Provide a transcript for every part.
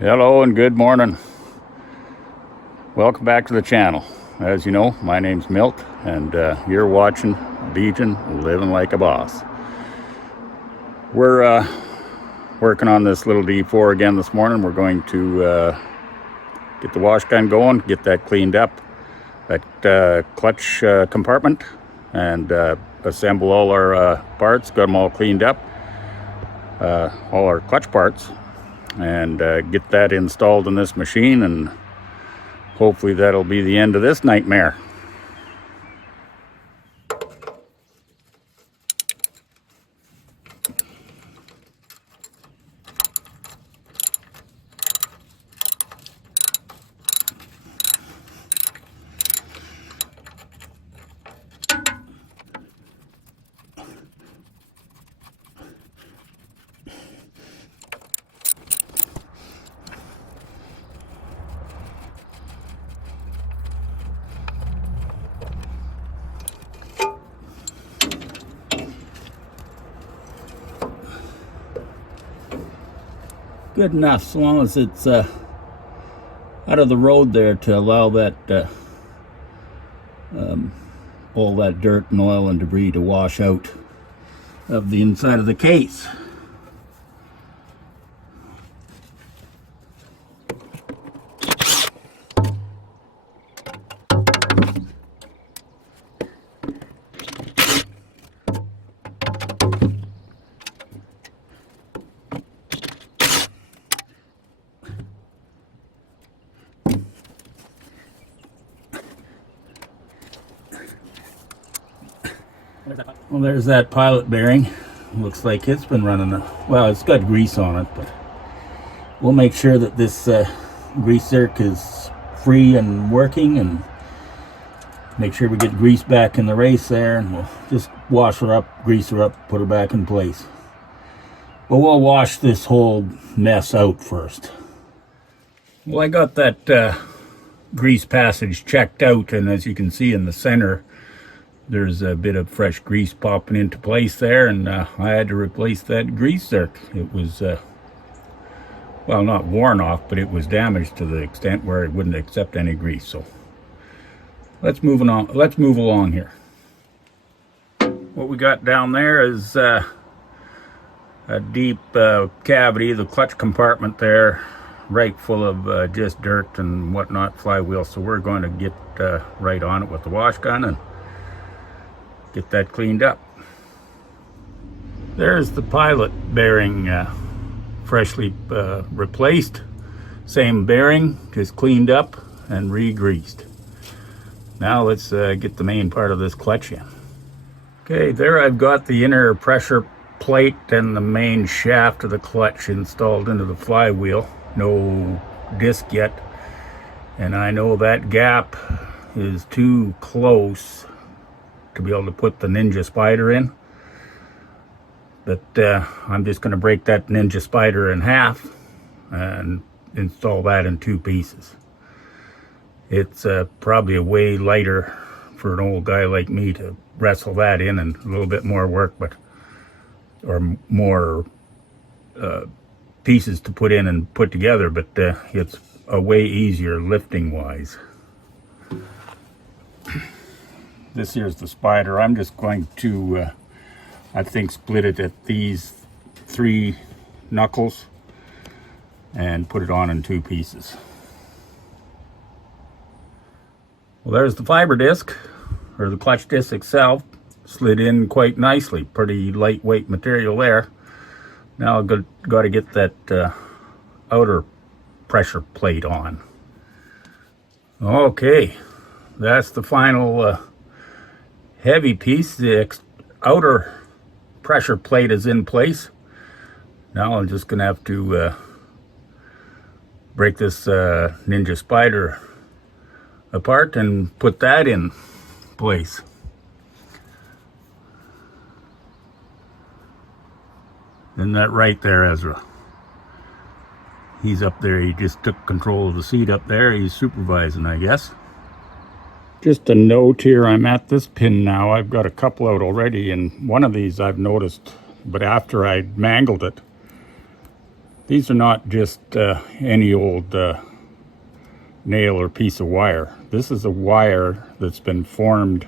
Hello and good morning. Welcome back to the channel. As you know, my name's Milt, and you're watching Legion Living Like a Boss. We're working on this little D4 again this morning. We're going to get the wash gun going, get that cleaned up, that clutch compartment, and assemble all our parts, got them all cleaned up, all our clutch parts, and get that installed in this machine, and hopefully that'll be the end of this nightmare. Good enough, so long as it's out of the road there to allow that all that dirt and oil and debris to wash out of the inside of the case. Well, there's that pilot bearing. Looks like it's been running well, it's got grease on it, but we'll make sure that this grease zerk is free and working, and make sure we get grease back in the race there, and we'll just wash her up, grease her up, put her back in place. But we'll wash this whole mess out first. Well, I got that grease passage checked out, and as you can see in the center, there's a bit of fresh grease popping into place there, and I had to replace that grease zerk. It was, well, not worn off, but it was damaged to the extent where it wouldn't accept any grease. So let's move along here. What we got down there is a deep cavity, the clutch compartment there, right full of just dirt and whatnot, flywheel. So we're going to get right on it with the wash gun and get that cleaned up. There's the pilot bearing, freshly replaced. Same bearing, just cleaned up and re-greased. Now let's get the main part of this clutch in. Okay, there I've got the inner pressure plate and the main shaft of the clutch installed into the flywheel. No disc yet, and I know that gap is too close to be able to put the Ninja Spider in, but I'm just going to break that Ninja Spider in half and install that in two pieces. It's probably a way lighter for an old guy like me to wrestle that in, and a little bit more work, but or more pieces to put in and put together, but it's a way easier lifting wise. This here's the spider. I'm just going to, I think, split it at these 3 knuckles and put it on in 2 pieces. Well, there's the fiber disc, or the clutch disc itself, slid in quite nicely. Pretty lightweight material there. Now I've got to get that outer pressure plate on. Okay, that's the final heavy piece. The outer pressure plate is in place. Now I'm just gonna have to break this Ninja Spider apart and put that in place. Isn't that right there, Ezra? He's up there, he just took control of the seat up there. He's supervising, I guess. Just a note here, I'm at this pin now. I've got a couple out already, and one of these I've noticed, but after I mangled it, These are not just any old nail or piece of wire. This is a wire that's been formed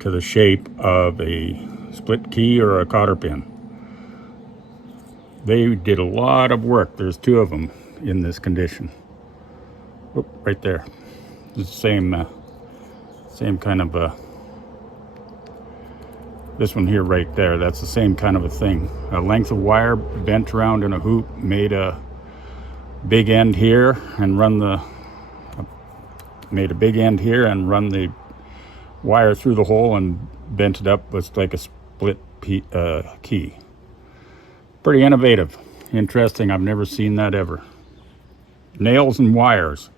to the shape of a split key or a cotter pin. They did a lot of work. There's two of them in this condition. Oop, right there. It's the same kind of this one here right there, that's the same kind of a thing. A length of wire bent around in a hoop, made a big end here and run the wire through the hole and bent it up with like a split key. Pretty innovative, interesting. I've never seen that ever. Nails and wires,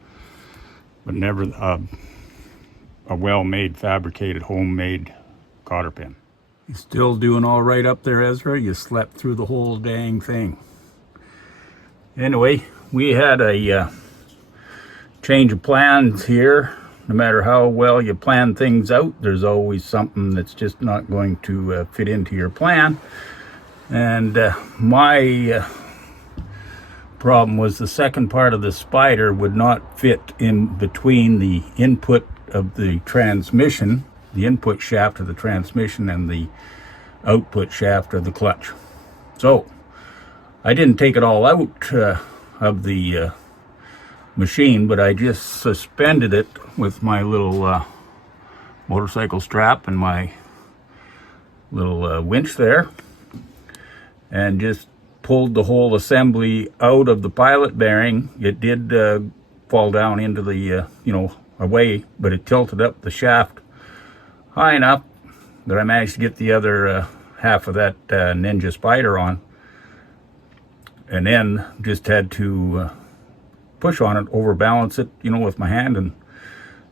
but never a well-made, fabricated, homemade cotter pin. You still doing all right up there, Ezra? You slept through the whole dang thing. Anyway, we had a change of plans here. No matter how well you plan things out, there's always something that's just not going to fit into your plan. And my problem was the second part of the spider would not fit in between the input of the transmission, the input shaft of the transmission, and the output shaft of the clutch. So I didn't take it all out of the machine, but I just suspended it with my little motorcycle strap and my little winch there, and just pulled the whole assembly out of the pilot bearing. It did fall down into the away, but it tilted up the shaft high enough that I managed to get the other half of that Ninja Spider on, and then just had to push on it, overbalance it, with my hand, and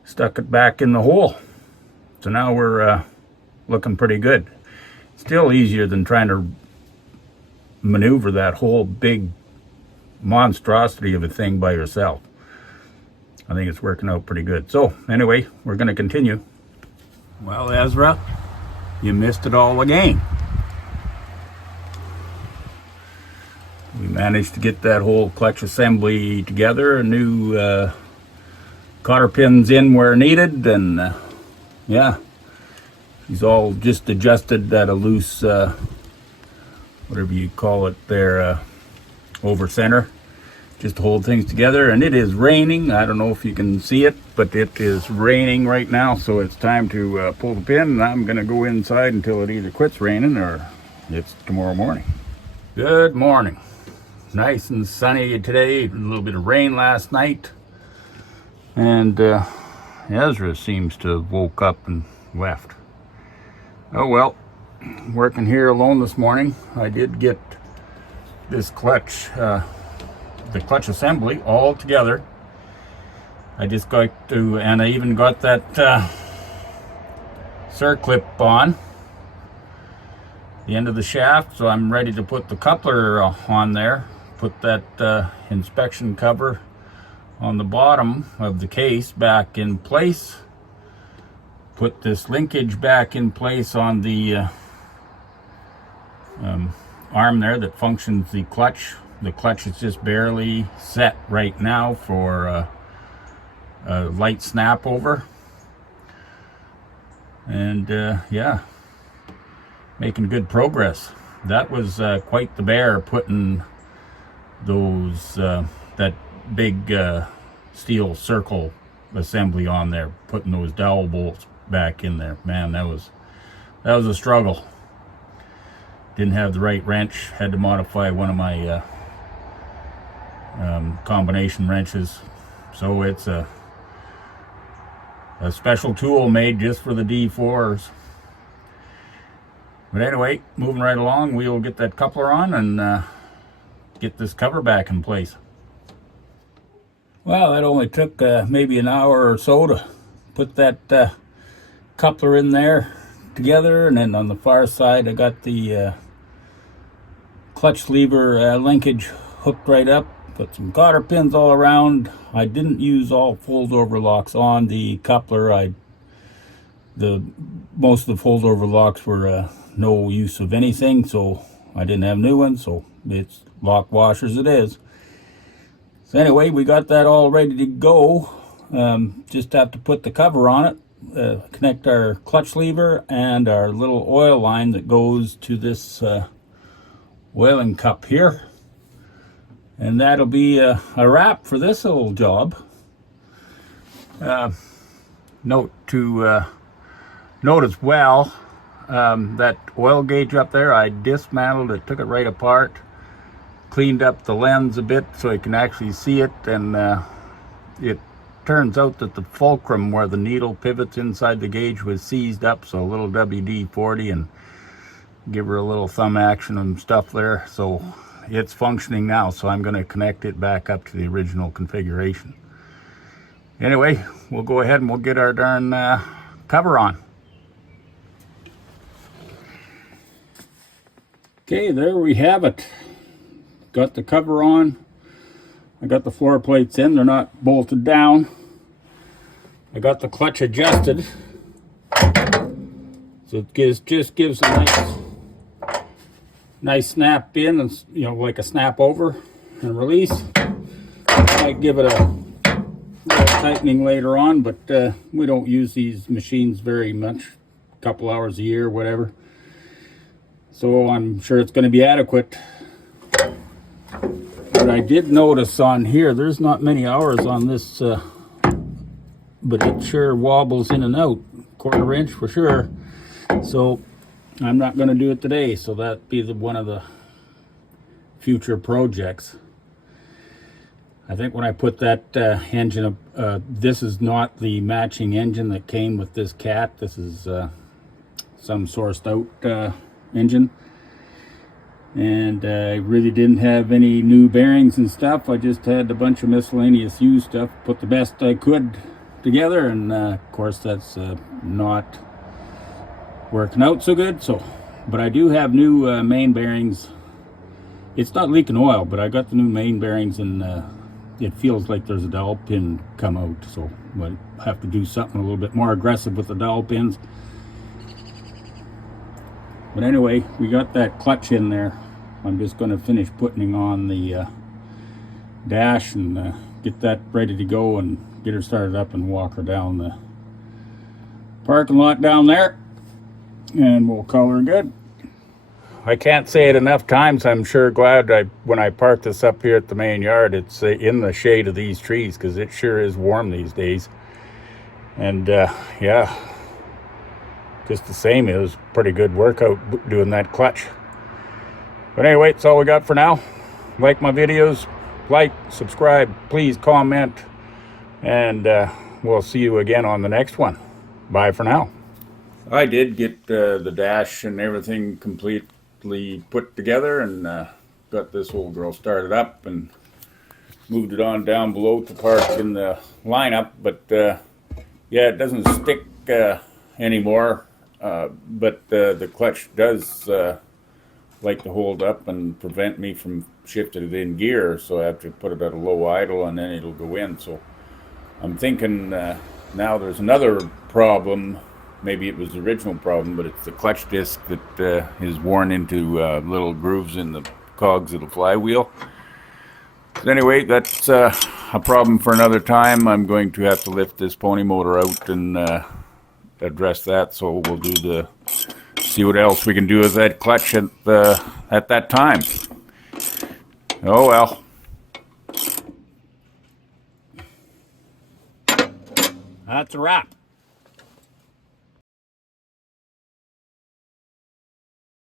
stuck it back in the hole. So now we're looking pretty good. Still easier than trying to maneuver that whole big monstrosity of a thing by yourself. I think it's working out pretty good. So anyway, we're going to continue. Well, Ezra, you missed it all again. We managed to get that whole clutch assembly together, a new cotter pins in where needed, and yeah, he's all just adjusted that a loose whatever you call it there, over center, just to hold things together. And it is raining. I don't know if you can see it, but it is raining right now, so it's time to pull the pin, and I'm gonna go inside until it either quits raining or it's tomorrow morning. Good morning. Nice and sunny today, a little bit of rain last night, and Ezra seems to have woke up and left. Oh well, working here alone this morning. I did get this clutch, the clutch assembly all together. I just got to, and I even got that circlip on the end of the shaft, so I'm ready to put the coupler on there, put that inspection cover on the bottom of the case back in place, put this linkage back in place on the arm there that functions the clutch. The clutch is just barely set right now for a light snap over, and yeah, making good progress. That was quite the bear, putting those that big steel circle assembly on there, putting those dowel bolts back in there. Man, that was a struggle. Didn't have the right wrench, had to modify one of my combination wrenches, so it's a special tool made just for the D4s. But anyway, moving right along, we'll get that coupler on and get this cover back in place. Well, that only took maybe an hour or so to put that coupler in there together, and then on the far side I got the clutch lever linkage hooked right up, put some cotter pins all around. I didn't use all fold over locks on the coupler. Most of the fold over locks were no use of anything, so I didn't have new ones, so it's lock washers it is. So anyway, we got that all ready to go. Just have to put the cover on it, connect our clutch lever and our little oil line that goes to this oiling cup here. And that'll be a wrap for this little job. Note as well, that oil gauge up there, I dismantled it, took it right apart, cleaned up the lens a bit so I can actually see it, and it turns out that the fulcrum where the needle pivots inside the gauge was seized up, so a little WD-40 and give her a little thumb action and stuff there. So it's functioning now, so I'm going to connect it back up to the original configuration. Anyway, we'll go ahead and we'll get our darn cover on. Okay, there we have it. Got the cover on. I got the floor plates in. They're not bolted down. I got the clutch adjusted. So it just gives a nice snap in, and like a snap over and release. Might give it a little tightening later on, but we don't use these machines very much, a couple hours a year, whatever. So I'm sure it's going to be adequate. But I did notice on here, there's not many hours on this, but it sure wobbles in and out, 1/4 inch for sure. So I'm not going to do it today, so that'd be one of the future projects. I think when I put that engine up, this is not the matching engine that came with this cat. This is some sourced out engine. And I really didn't have any new bearings and stuff. I just had a bunch of miscellaneous used stuff, put the best I could together, and of course that's not working out so good. So, but I do have new main bearings. It's not leaking oil, but I got the new main bearings, and it feels like there's a dowel pin come out. So I have to do something a little bit more aggressive with the dowel pins. But anyway, we got that clutch in there. I'm just going to finish putting on the dash and get that ready to go and get her started up and walk her down the parking lot down there. And we'll call her good. I can't say it enough times. I'm sure glad when I parked this up here at the main yard, it's in the shade of these trees, because it sure is warm these days. And yeah. Just the same, it was a pretty good workout doing that clutch. But anyway, that's all we got for now. Like my videos, like, subscribe, please comment, and we'll see you again on the next one. Bye for now. I did get the dash and everything completely put together, and got this old girl started up and moved it on down below to park in the lineup. But yeah, it doesn't stick anymore. But the clutch does like to hold up and prevent me from shifting it in gear, so I have to put it at a low idle and then it'll go in. So I'm thinking now there's another problem. Maybe it was the original problem, but it's the clutch disc that is worn into little grooves in the cogs of the flywheel. But anyway, that's a problem for another time. I'm going to have to lift this pony motor out and address that, so we'll see what else we can do with that clutch at that time. Oh well. That's a wrap.